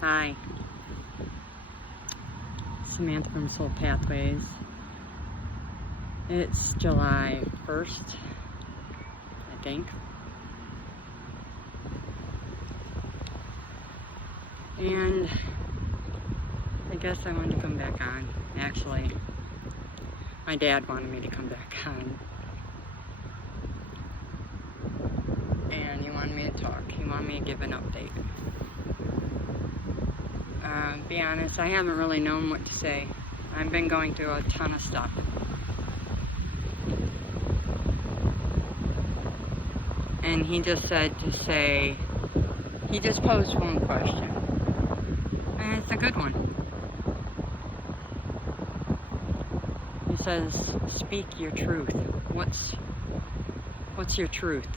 Hi, Samantha from Soul Pathways. It's July 1st, I think. And I guess I wanted to come back on. Actually, my dad wanted me to come back on. And he wanted me to talk. He wanted me to give an update. Be honest, I haven't really known what to say. I've been going through a ton of stuff. And he just said to say, he just posed one question. And it's a good one. He says, speak your truth. What's your truth?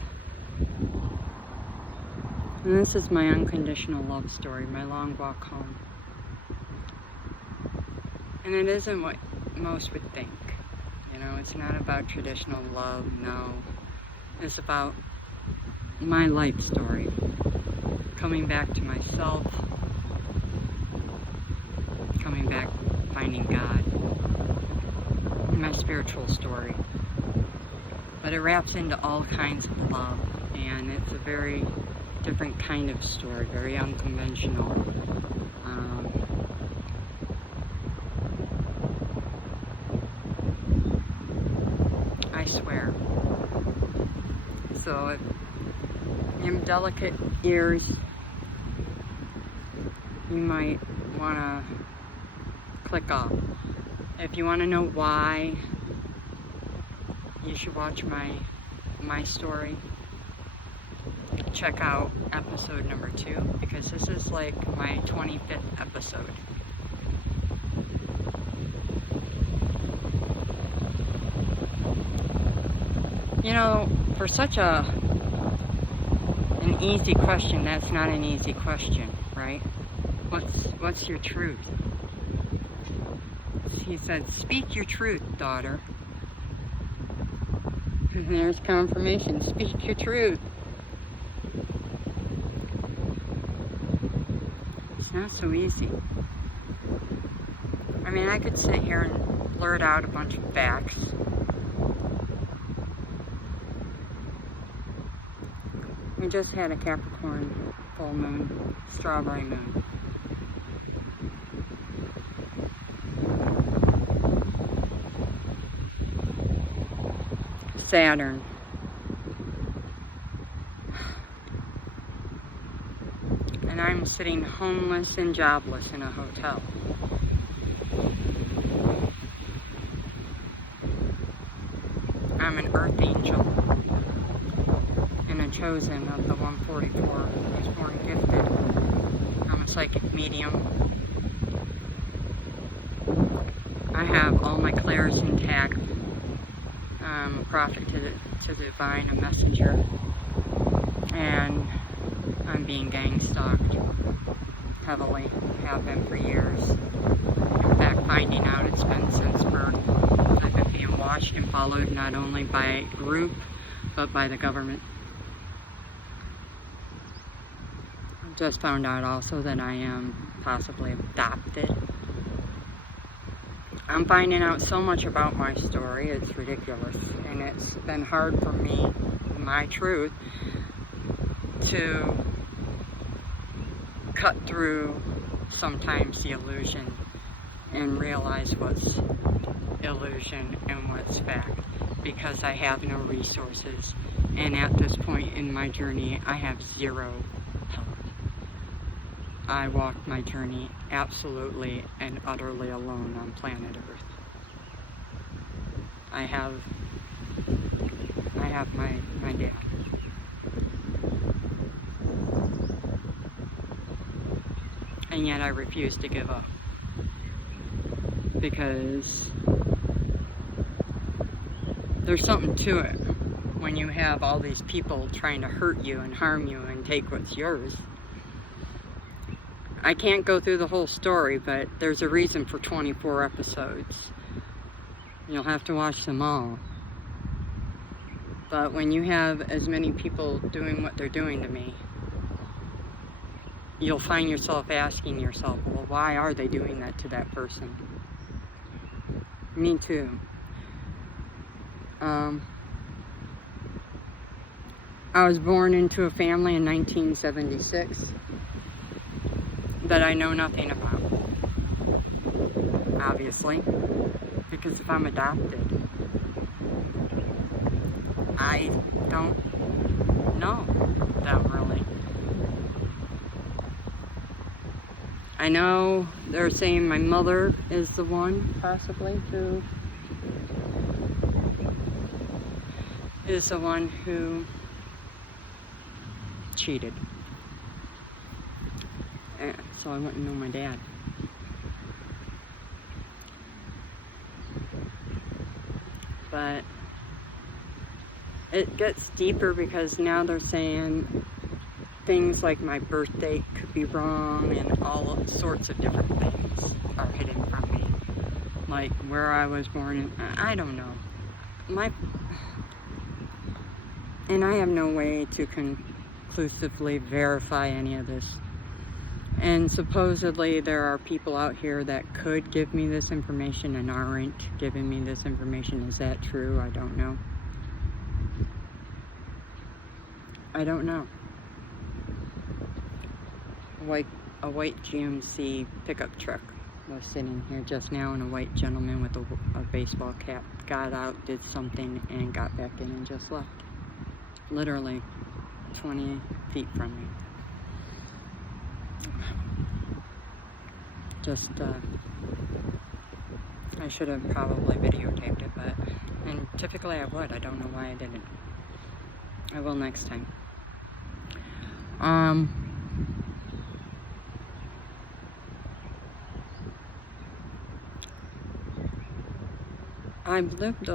And this is my unconditional love story, my long walk home. And it isn't what most would think. You know, it's not about traditional love, no. It's about my life story. Coming back to myself. Coming back, finding God. My spiritual story. But it wraps into all kinds of love. And it's a very different kind of story, very unconventional. I swear. So if you have delicate ears, you might want to click off. If you want to know why, you should watch my story. Check out episode number 2, because this is like my 25th episode. You know, for such an easy question, that's not an easy question, right? What's your truth? He said, speak your truth, daughter. And there's confirmation, speak your truth. It's not so easy. I mean, I could sit here and blurt out a bunch of facts. We just had a Capricorn full moon, strawberry moon. Saturn. And I'm sitting homeless and jobless in a hotel. I'm an earth angel and a chosen of the 144 who was born gifted. I'm a psychic medium. I have all my clairs intact. I'm a prophet to the divine, a messenger. And I'm being gang stalked heavily, have been for years. In fact, finding out it's been since birth. I've been being watched and followed not only by a group, but by the government. I've just found out also that I am possibly adopted. I'm finding out so much about my story, it's ridiculous. And it's been hard for me, my truth, to cut through sometimes the illusion and realize what's illusion and what's fact, because I have no resources, and at this point in my journey I have zero help. I walked my journey absolutely and utterly alone on planet Earth. I have my dad. And yet I refuse to give up, because there's something to it when you have all these people trying to hurt you and harm you and take what's yours. I can't go through the whole story, but there's a reason for 24 episodes. You'll have to watch them all. But when you have as many people doing what they're doing to me, you'll find yourself asking yourself, well, why are they doing that to that person? Me too. I was born into a family in 1976 that I know nothing about, obviously, because if I'm adopted, I don't know them really. I know they're saying my mother is the one, possibly, who cheated. So I wouldn't know my dad. But it gets deeper because now they're saying things like my birth date could be wrong and all sorts of different things are hidden from me. Like where I was born, I don't know. And I have no way to conclusively verify any of this. And supposedly there are people out here that could give me this information and aren't giving me this information. Is that true? I don't know. I don't know. A white GMC pickup truck was sitting here just now, and a white gentleman with a baseball cap got out, did something, and got back in and just left. Literally 20 feet from me. Just, I should have probably videotaped it, and typically I would. I don't know why I didn't. I will next time. I've lived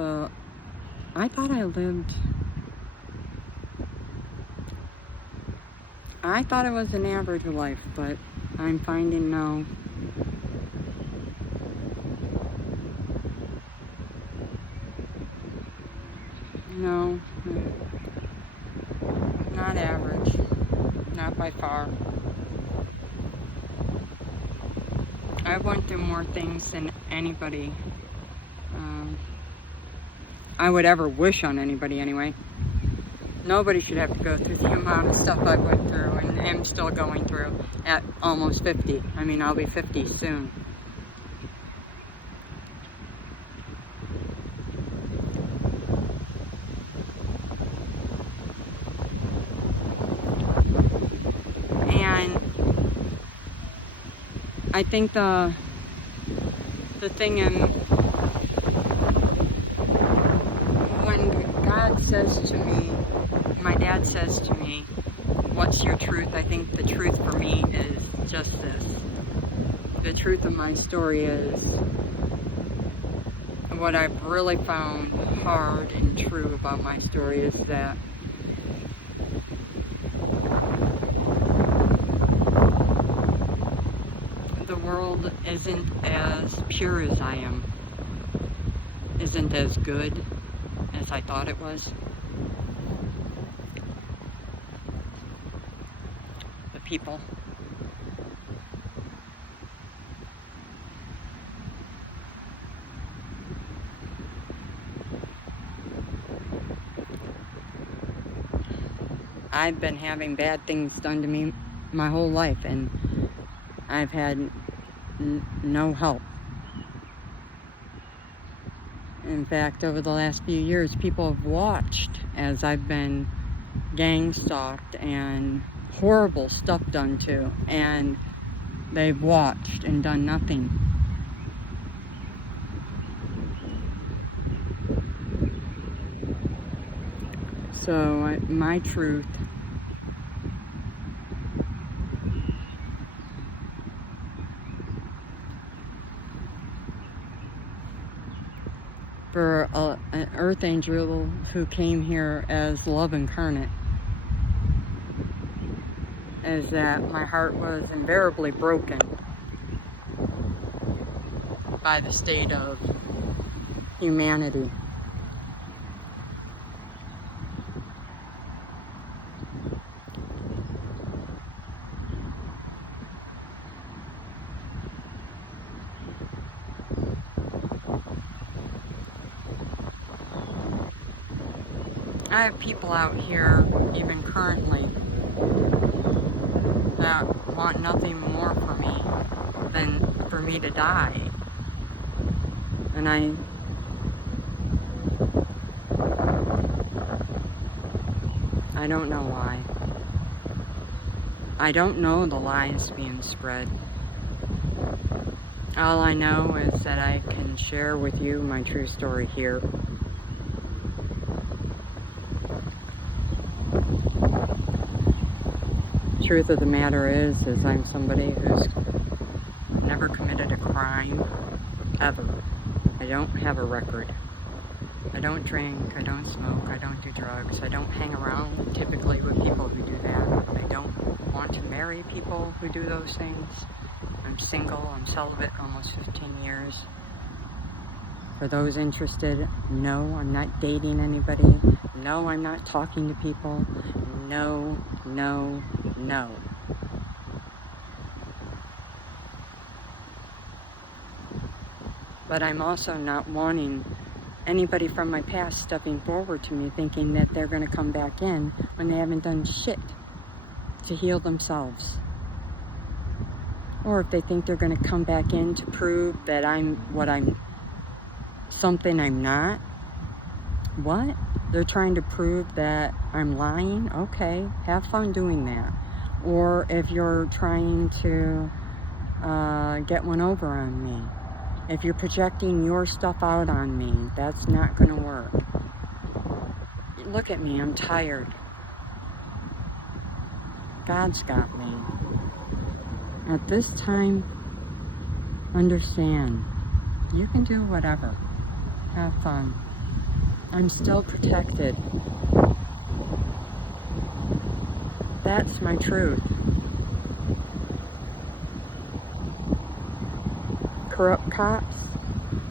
I thought it was an average life, but I'm finding no. No, not average, not by far. I went through more things than anybody I would ever wish on anybody anyway. Nobody should have to go through the amount of stuff I went through and am still going through at almost 50. I mean, I'll be 50 soon. And I think the thing when God says to me, my dad says to me, what's your truth? I think the truth for me is just this. The truth of my story is what I've really found hard and true about my story is that the world isn't as pure as I am, isn't as good as I thought it was. The people. I've been having bad things done to me my whole life, and I've had no help. In fact, over the last few years, people have watched as I've been gang stalked and horrible stuff done to, and they've watched and done nothing. So my truth for an earth angel who came here as love incarnate is that my heart was invariably broken by the state of humanity. I have people out here, even currently, that want nothing more for me than for me to die. And I don't know why. I don't know the lies being spread. All I know is that I can share with you my true story here. Truth of the matter is I'm somebody who's never committed a crime, ever. I don't have a record. I don't drink, I don't smoke, I don't do drugs, I don't hang around typically with people who do that. I don't want to marry people who do those things. I'm single, I'm celibate almost 15 years. For those interested, no, I'm not dating anybody. No, I'm not talking to people. No, no, no. But I'm also not wanting anybody from my past stepping forward to me thinking that they're going to come back in when they haven't done shit to heal themselves. Or if they think they're going to come back in to prove that I'm something I'm not. What? They're trying to prove that I'm lying? Okay, have fun doing that. Or if you're trying to get one over on me. If you're projecting your stuff out on me, that's not going to work. Look at me, I'm tired. God's got me. At this time, understand, you can do whatever. Have fun. I'm still protected. That's my truth. Corrupt cops,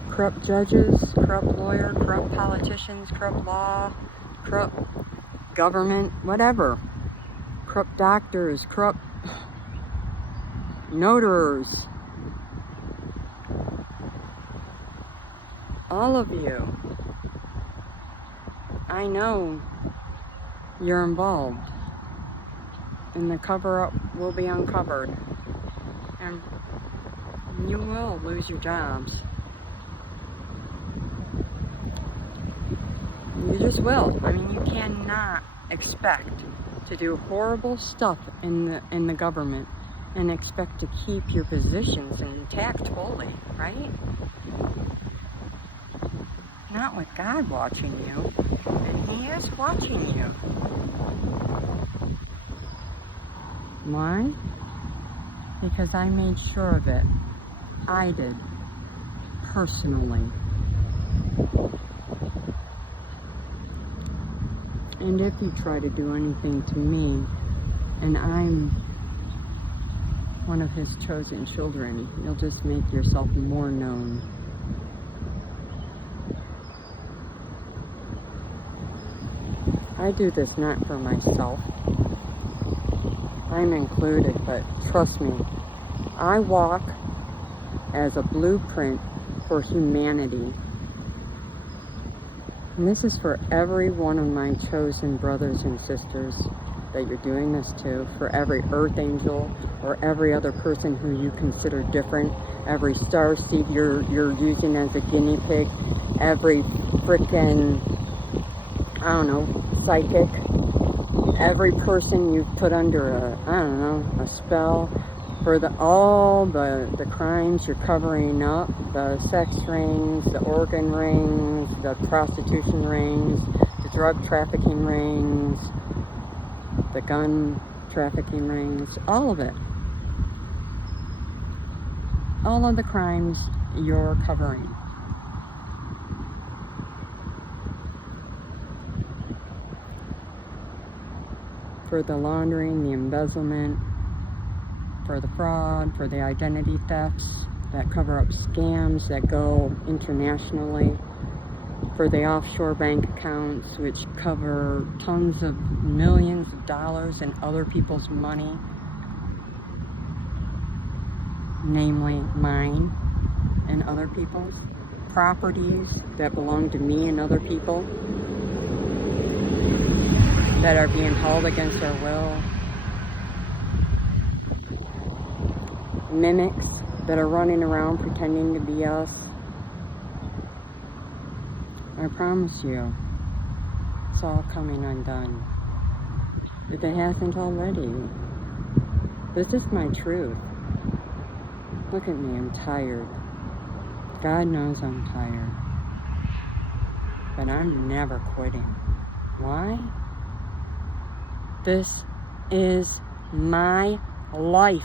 corrupt judges, corrupt lawyers, corrupt politicians, corrupt law, corrupt government, whatever. Corrupt doctors, corrupt notaries. All of you. I know you're involved. And the cover-up will be uncovered. And you will lose your jobs. You just will. I mean, you cannot expect to do horrible stuff in the government and expect to keep your positions intact fully, right? Not with God watching you. And He is watching you. Why? Because I made sure of it. I did. Personally. And if you try to do anything to me, and I'm one of His chosen children, you'll just make yourself more known. I do this not for myself. I'm included, but trust me, I walk as a blueprint for humanity. And this is for every one of my chosen brothers and sisters that you're doing this to, for every earth angel or every other person who you consider different, every starseed you're using as a guinea pig, every frickin', I don't know, psychic, every person you've put under a spell, for all the crimes you're covering up, the sex rings, the organ rings, the prostitution rings, the drug trafficking rings, the gun trafficking rings, all of it. All of the crimes you're covering. For the laundering, the embezzlement, for the fraud, for the identity thefts that cover up scams that go internationally, for the offshore bank accounts which cover tons of millions of dollars in other people's money, namely mine and other people's, properties that belong to me and other people. that are being held against our will. Mimics that are running around pretending to be us. I promise you, it's all coming undone. If it hasn't already. This is my truth. Look at me, I'm tired. God knows I'm tired. But I'm never quitting. Why? This is my life.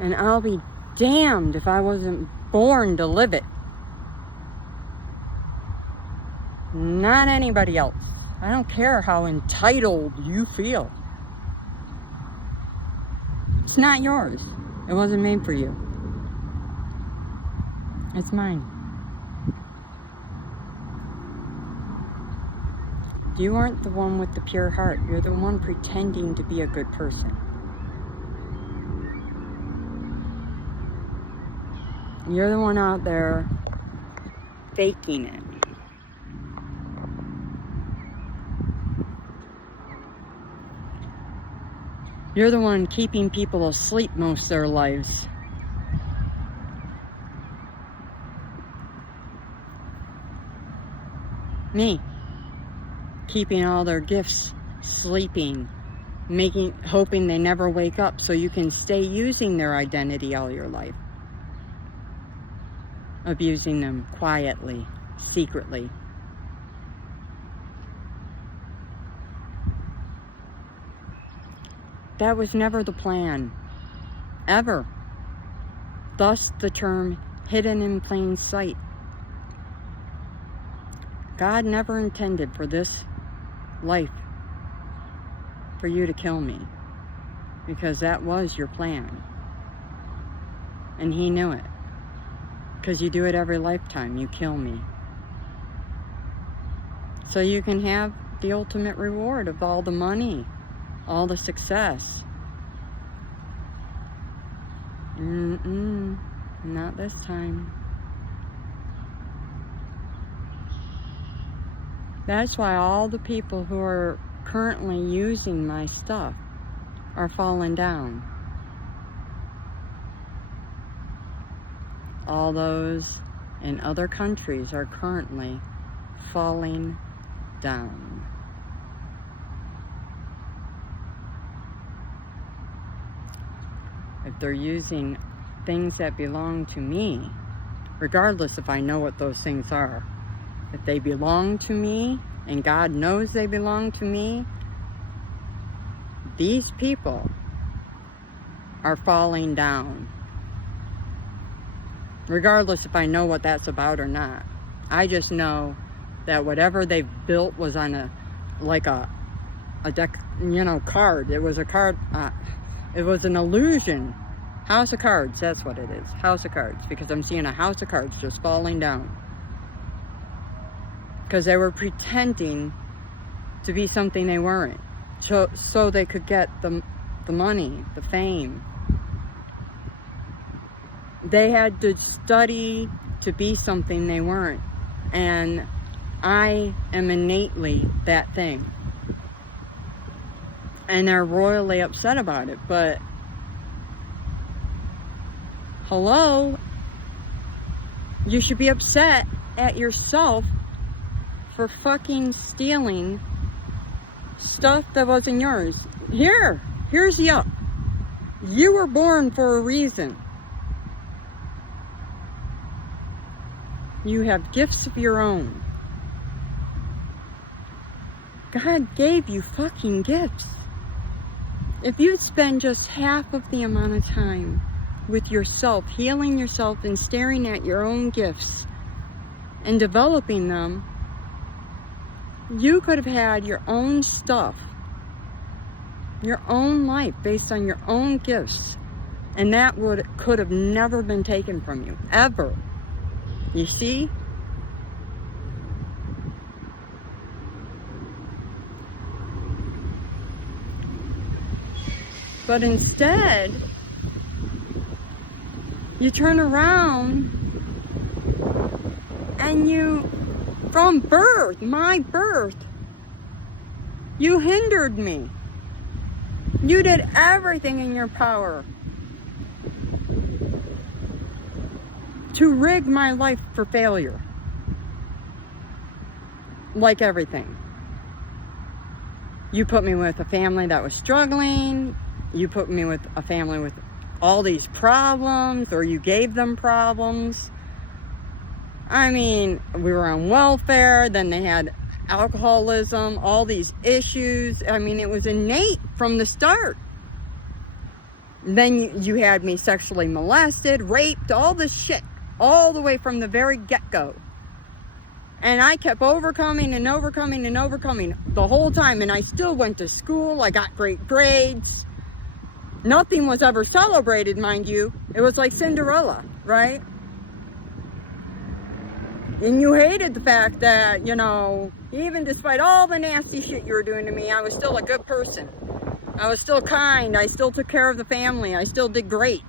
And I'll be damned if I wasn't born to live it. Not anybody else. I don't care how entitled you feel. It's not yours. It wasn't made for you. It's mine. You aren't the one with the pure heart. You're the one pretending to be a good person. You're the one out there faking it. You're the one keeping people asleep most of their lives. Me. Keeping all their gifts sleeping. Hoping they never wake up so you can stay using their identity all your life. Abusing them quietly, secretly. That was never the plan. Ever. Thus the term hidden in plain sight. God never intended for this life for you to kill me. Because that was your plan. And He knew it. Because you do it every lifetime. You kill me. So you can have the ultimate reward of all the money. All the success. Not this time. That's why all the people who are currently using my stuff are falling down. All those in other countries are currently falling down. If they're using things that belong to me, regardless if I know what those things are, if they belong to me, and God knows they belong to me, these people are falling down. Regardless if I know what that's about or not. I just know that whatever they built was on a deck, card. It was a card, it was an illusion. House of cards, that's what it is. House of cards. Because I'm seeing a house of cards just falling down. Because they were pretending to be something they weren't. So they could get the money, the fame. They had to study to be something they weren't. And I am innately that thing. And they're royally upset about it. But, hello? You should be upset at yourself for fucking stealing stuff that wasn't yours. Here's the up. You were born for a reason. You have gifts of your own. God gave you fucking gifts. If you spend just half of the amount of time with yourself, healing yourself and staring at your own gifts and developing them, you could have had your own stuff, your own life based on your own gifts, and that could have never been taken from you, ever. You see? But instead, you turn around and you, from birth, my birth, You hindered me. You did everything in your power to rig my life for failure. Like everything. You put me with a family that was struggling. You put me with a family with all these problems, or you gave them problems. I mean, we were on welfare, then they had alcoholism, all these issues. I mean, it was innate from the start. Then you had me sexually molested, raped, all this shit, all the way from the very get-go. And I kept overcoming and overcoming and overcoming the whole time. And I still went to school. I got great grades. Nothing was ever celebrated, mind you. It was like Cinderella, right? And you hated the fact that, you know, even despite all the nasty shit you were doing to me, I was still a good person. I was still kind. I still took care of the family. I still did great.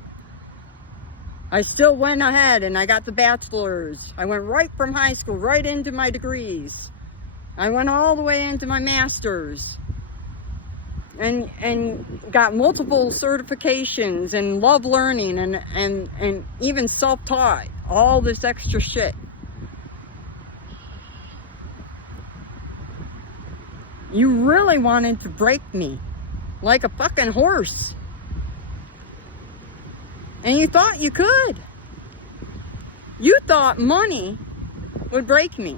I still went ahead and I got the bachelor's. I went right from high school, right into my degrees. I went all the way into my master's. And got multiple certifications and love learning and even self-taught. All this extra shit. You really wanted to break me like a fucking horse. And you thought you could. You thought money would break me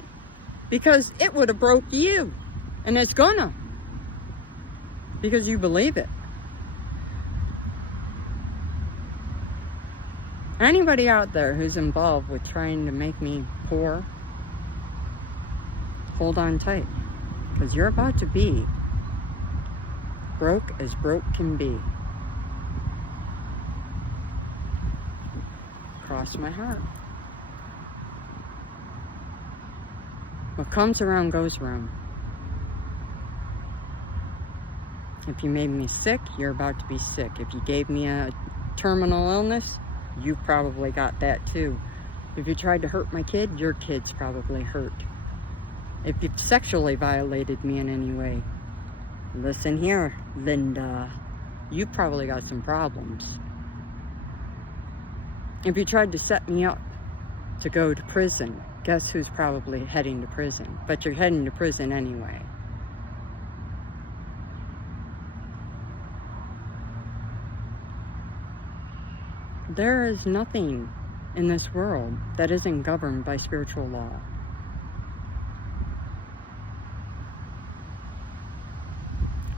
because it would have broke you. And it's gonna. Because you believe it. Anybody out there who's involved with trying to make me poor, hold on tight. Because you're about to be broke as broke can be. Cross my heart. What comes around goes around. If you made me sick, you're about to be sick. If you gave me a terminal illness, you probably got that too. If you tried to hurt my kid, your kid's probably hurt. If you've sexually violated me in any way, listen here, Linda, you probably got some problems. If you tried to set me up to go to prison, guess who's probably heading to prison? But you're heading to prison anyway. There is nothing in this world that isn't governed by spiritual law.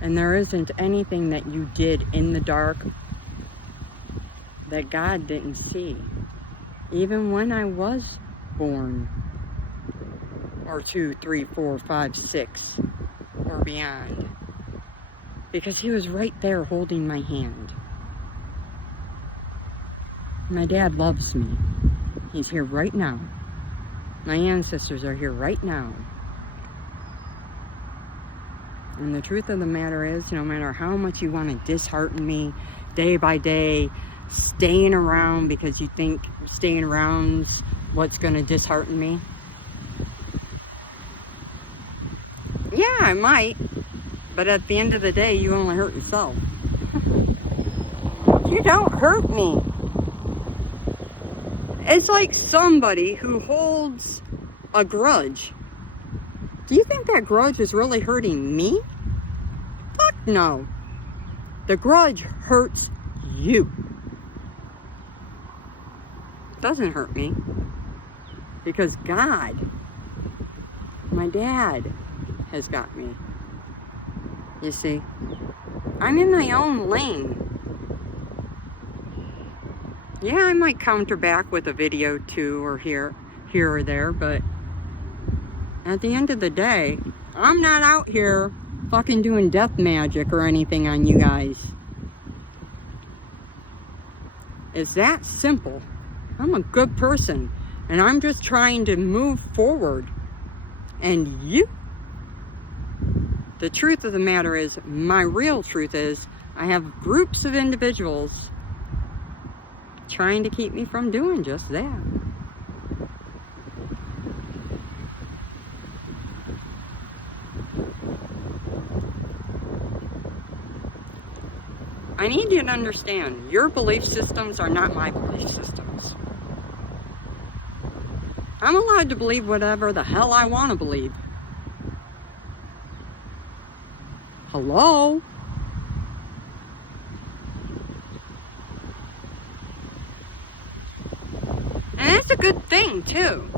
And there isn't anything that you did in the dark that God didn't see. Even when I was born, or 2, 3, 4, 5, 6, or beyond. Because He was right there holding my hand. My dad loves me. He's here right now. My ancestors are here right now. And the truth of the matter is, no matter how much you want to dishearten me day by day, staying around because you think staying around's what's going to dishearten me. Yeah, I might. But at the end of the day, you only hurt yourself. You don't hurt me. It's like somebody who holds a grudge. Do you think that grudge is really hurting me? Fuck no. The grudge hurts you. It doesn't hurt me. Because God, my dad, has got me. You see? I'm in my own lane. Yeah, I might counter back with a video too, or here or there, but at the end of the day, I'm not out here fucking doing death magic or anything on you guys. It's that simple. I'm a good person, and I'm just trying to move forward. And you? The truth of the matter is, my real truth is, I have groups of individuals trying to keep me from doing just that. I need you to understand, your belief systems are not my belief systems. I'm allowed to believe whatever the hell I want to believe. Hello? And it's a good thing, too.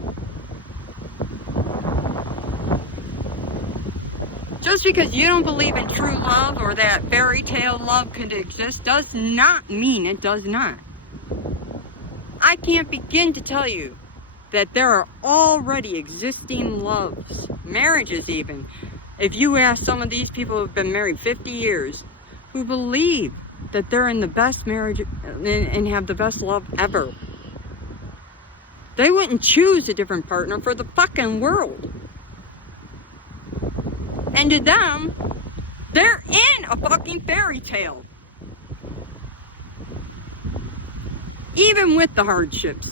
Just because you don't believe in true love or that fairy tale love could exist does not mean it does not. I can't begin to tell you that there are already existing loves, marriages even. If you ask some of these people who've been married 50 years, who believe that they're in the best marriage and have the best love ever, they wouldn't choose a different partner for the fucking world. And to them, they're in a fucking fairy tale. Even with the hardships.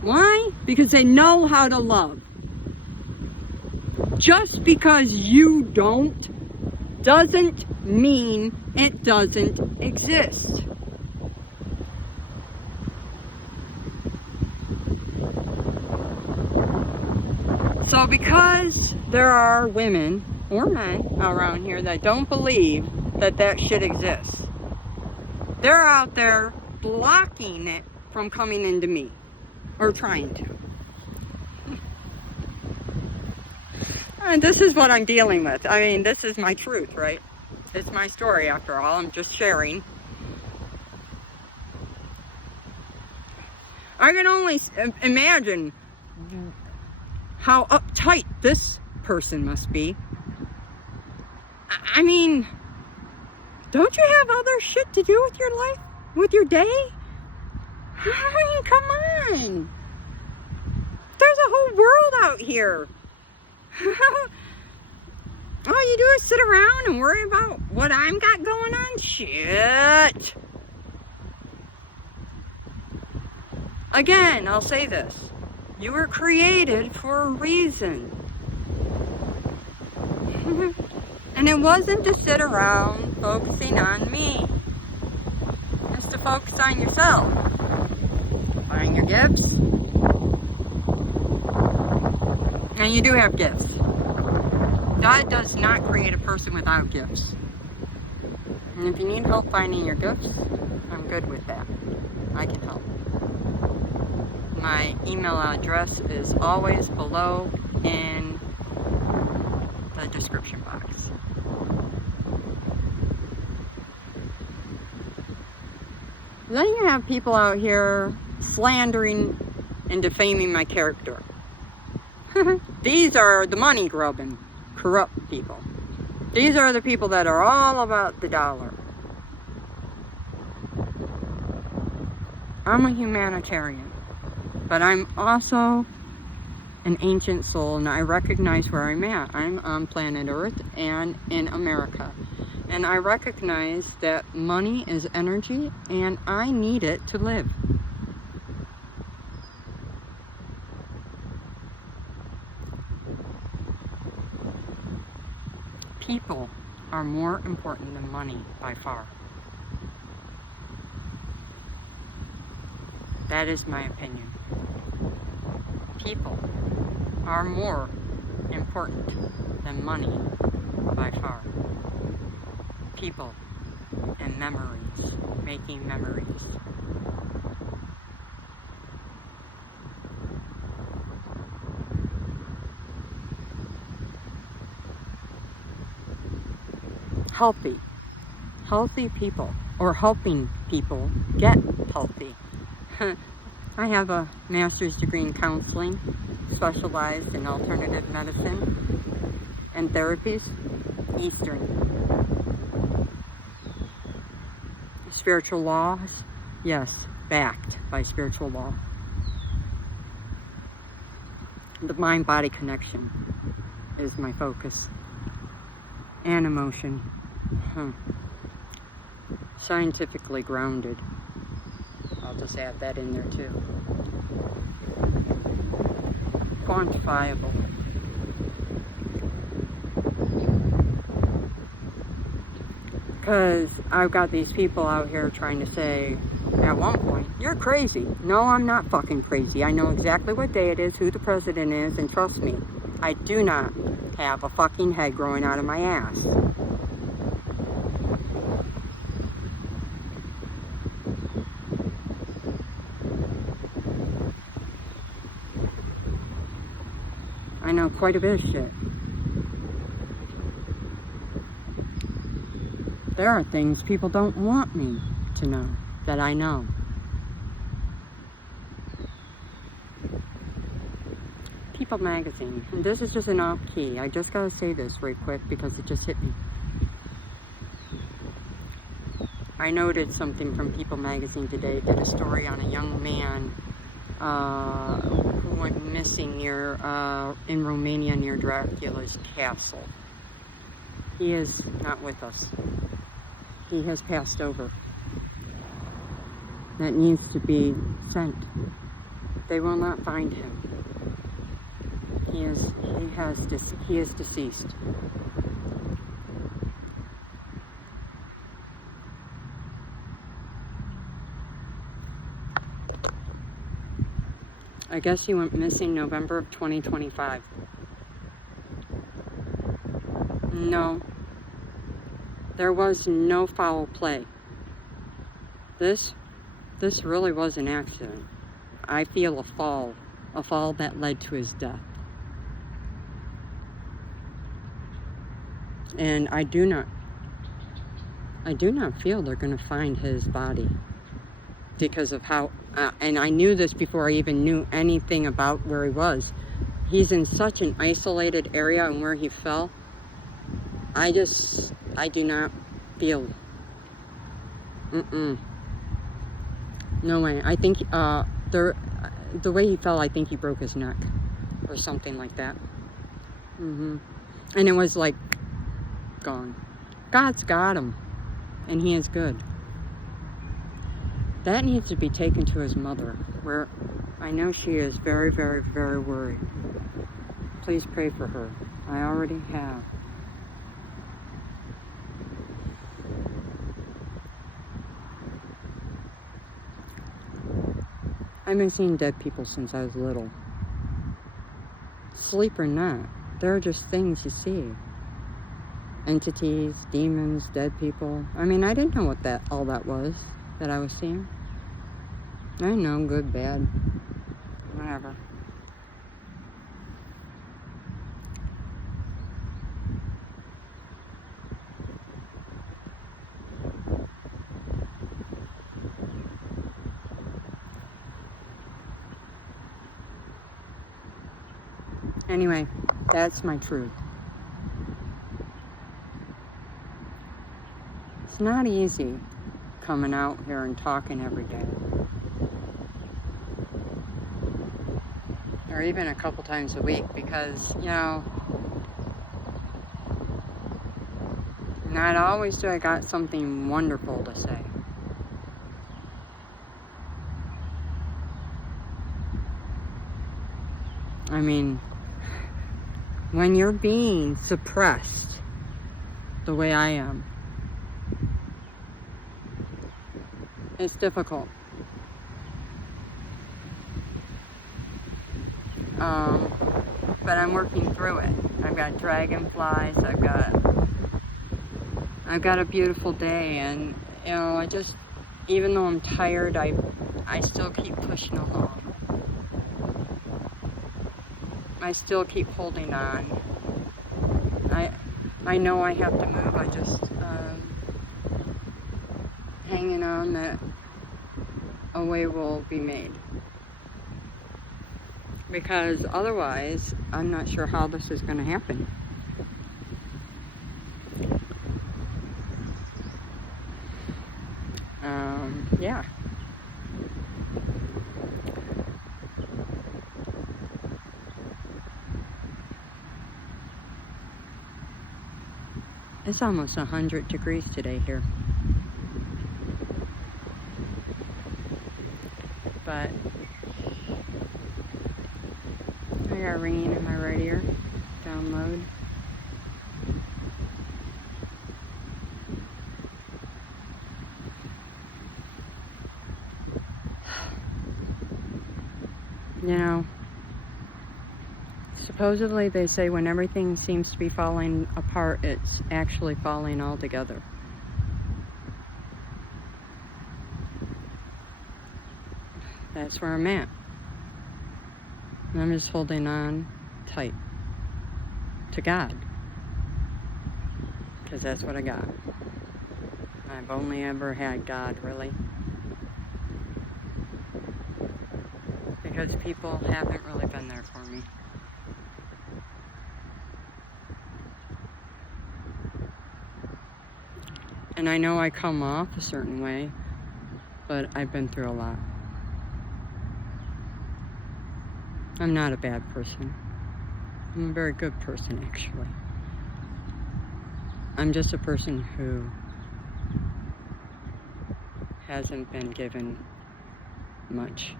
Why? Because they know how to love. Just because you don't doesn't mean it doesn't exist. So because there are women or men around here that don't believe that that shit exists, they're out there blocking it from coming into me, or trying to. And this is what I'm dealing with. I mean, this is my truth, right? It's my story after all. I'm just sharing. I can only imagine how uptight this person must be. I mean, don't you have other shit to do with your life? With your day? I mean, come on. There's a whole world out here. All you do is sit around and worry about what I've got going on? Shit. Again, I'll say this. You were created for a reason. And it wasn't to sit around focusing on me. It's to focus on yourself. Find your gifts. And you do have gifts. God does not create a person without gifts. And if you need help finding your gifts, I'm good with that. I can help. My email address is always below in the description box. Then you have people out here slandering and defaming my character. These are the money grubbing, corrupt people. These are the people that are all about the dollar. I'm a humanitarian, but I'm also an ancient soul, and I recognize where I'm at. I'm on planet Earth and in America. And I recognize that money is energy, and I need it to live. People are more important than money by far. That is my opinion. People are more important than money by far. People and memories, making memories. Healthy people, or helping people get healthy. I have a master's degree in counseling, specialized in alternative medicine and therapies, Eastern. Spiritual laws, yes, backed by spiritual law. The mind-body connection is my focus. And emotion. Scientifically grounded. I'll just add that in there too. Quantifiable. Because I've got these people out here trying to say, at one point, you're crazy. No, I'm not fucking crazy. I know exactly what day it is, who the president is, and trust me, I do not have a fucking head growing out of my ass. I know quite a bit of shit. There are things people don't want me to know that I know. People magazine. And this is just an off key. I just gotta say this right quick because it just hit me. I noted something from People magazine today. Did a story on a young man who went missing near in Romania near Dracula's castle. He is not with us. He has passed over. That needs to be sent. They will not find him. He is deceased. I guess he went missing November of 2025. No. There was no foul play. This really was an accident. I feel a fall that led to his death. And I do not feel they're going to find his body because of how, and I knew this before I even knew anything about where he was. He's in such an isolated area and where he fell. I do not feel, no way. I think, the way he fell, I think he broke his neck or something like that. And it was like, gone. God's got him, and he is good. That needs to be taken to his mother, where I know she is very, very, very worried. Please pray for her. I already have. I've been seeing dead people since I was little. Sleep or not, there are just things you see. Entities, demons, dead people. I mean, I didn't know what all that was that I was seeing. I know, good, bad, whatever. Anyway, that's my truth. It's not easy coming out here and talking every day. Or even a couple times a week because, you know, not always do I got something wonderful to say. I mean, when you're being suppressed the way I am, it's difficult. But I'm working through it. I've got dragonflies, I've got a beautiful day, and you know, even though I'm tired, I still keep pushing along. I still keep holding on. I know I have to move. I just hanging on that a way will be made. Because otherwise, I'm not sure how this is going to happen. Yeah. It's almost 100 degrees today here. But I got ringing in my right ear. Download. You know, supposedly they say when everything seems to be falling apart, it's actually falling all together. That's where I'm at. And I'm just holding on tight to God, because that's what I got. I've only ever had God, really. Because people haven't really been there for me. And I know I come off a certain way, but I've been through a lot. I'm not a bad person. I'm a very good person, actually. I'm just a person who hasn't been given much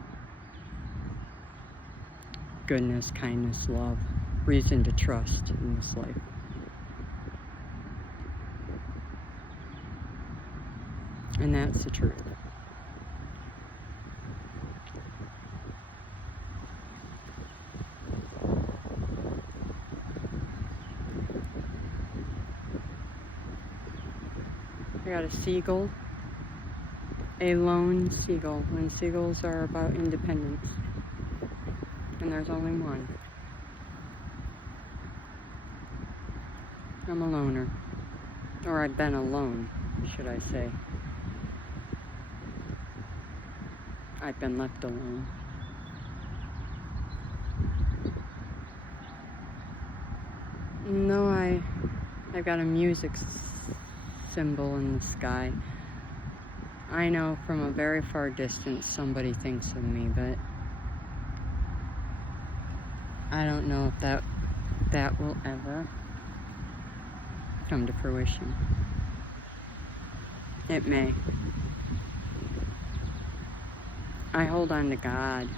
goodness, kindness, love, reason to trust in this life. And that's the truth. I got a seagull, a lone seagull, and seagulls are about independence. And there's only one. I'm a loner. Or I've been alone, should I say. I've been left alone. No, I've got a music symbol in the sky. I know from a very far distance somebody thinks of me, but I don't know if that will ever come to fruition. It may. I hold on to God.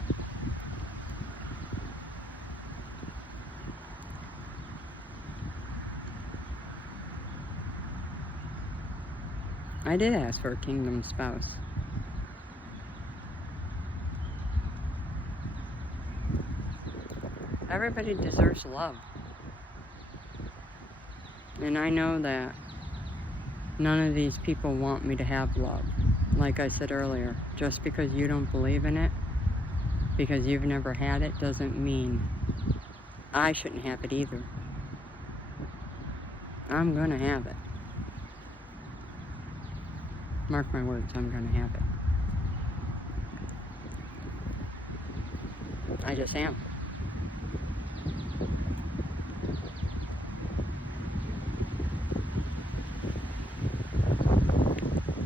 I did ask for a kingdom spouse. Everybody deserves love. And I know that none of these people want me to have love. Like I said earlier, just because you don't believe in it, because you've never had it, doesn't mean I shouldn't have it either. I'm gonna have it. Mark my words, I'm gonna have it. I just am.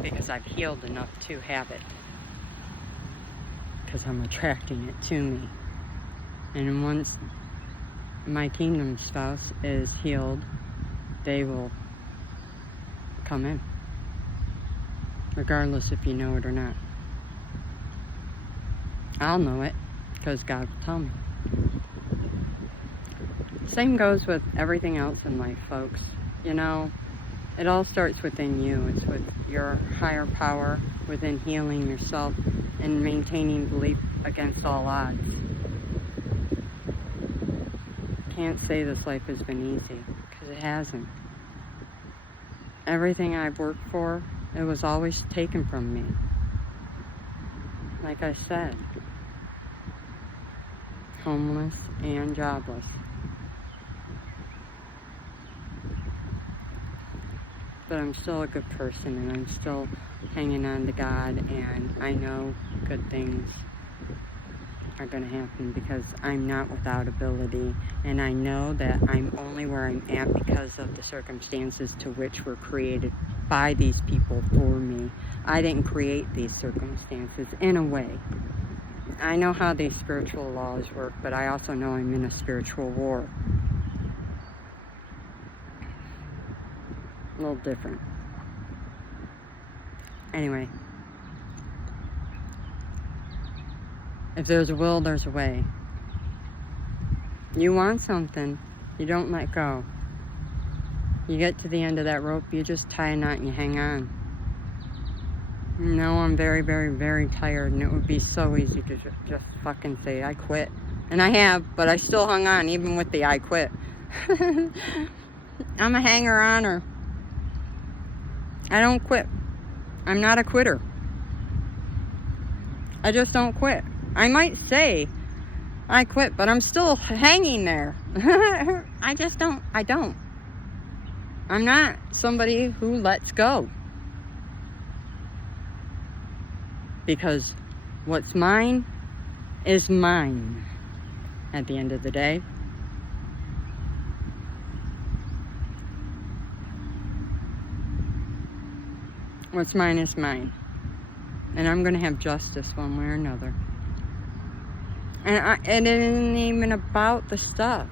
Because I've healed enough to have it. Because I'm attracting it to me. And once my kingdom spouse is healed, they will come in. Regardless if you know it or not. I'll know it, because God will tell me. Same goes with everything else in life, folks. You know, it all starts within you. It's with your higher power, within healing yourself and maintaining belief against all odds. Can't say this life has been easy, because it hasn't. Everything I've worked for, it was always taken from me. Like I said, homeless and jobless. But I'm still a good person, and I'm still hanging on to God, and I know good things are going to happen, because I'm not without ability, and I know that I'm only where I'm at because of the circumstances to which were created by these people for me. I didn't create these circumstances, in a way. I know how these spiritual laws work, but I also know I'm in a spiritual war. A little different. Anyway. If there's a will, there's a way. You want something, you don't let go. You get to the end of that rope, you just tie a knot and you hang on. No, I'm very, very, very tired, and it would be so easy to just fucking say, I quit. And I have, but I still hung on, even with the I quit. I'm a hanger-oner. I don't quit. I'm not a quitter. I just don't quit. I might say I quit, but I'm still hanging there. I don't. I'm not somebody who lets go. Because what's mine is mine at the end of the day. What's mine is mine. And I'm going to have justice one way or another. And it isn't even about the stuff.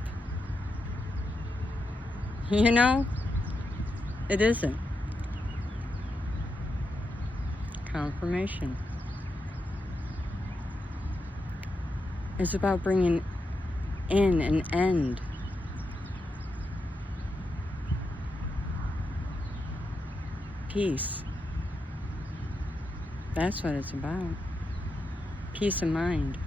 You know? It isn't. Confirmation. It's about bringing in an end. Peace. That's what it's about. Peace of mind.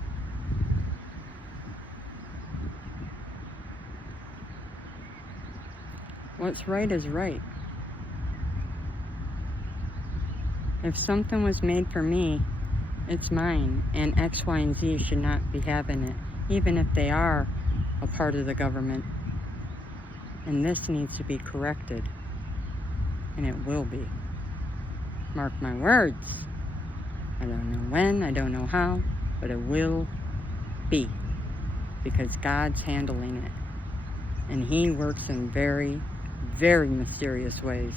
What's right is right. If something was made for me, it's mine, and X, Y, and Z should not be having it, even if they are a part of the government. And this needs to be corrected, and it will be. Mark my words. I don't know when, I don't know how, but it will be, because God's handling it, and He works in very, very mysterious ways.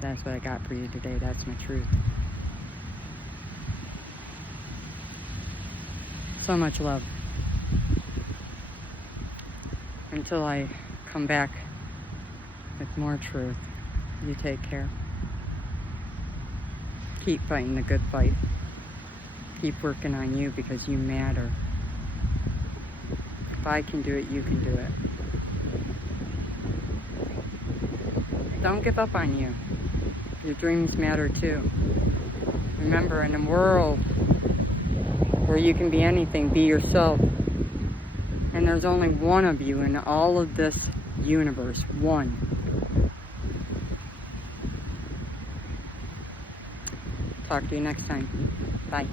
That's what I got for you today. That's my truth. So much love. Until I come back with more truth, you take care. Keep fighting the good fight. Keep working on you, because you matter. If I can do it, you can do it. Don't give up on you. Your dreams matter too. Remember, in a world where you can be anything, be yourself. And there's only one of you in all of this universe. One. Talk to you next time. Bye.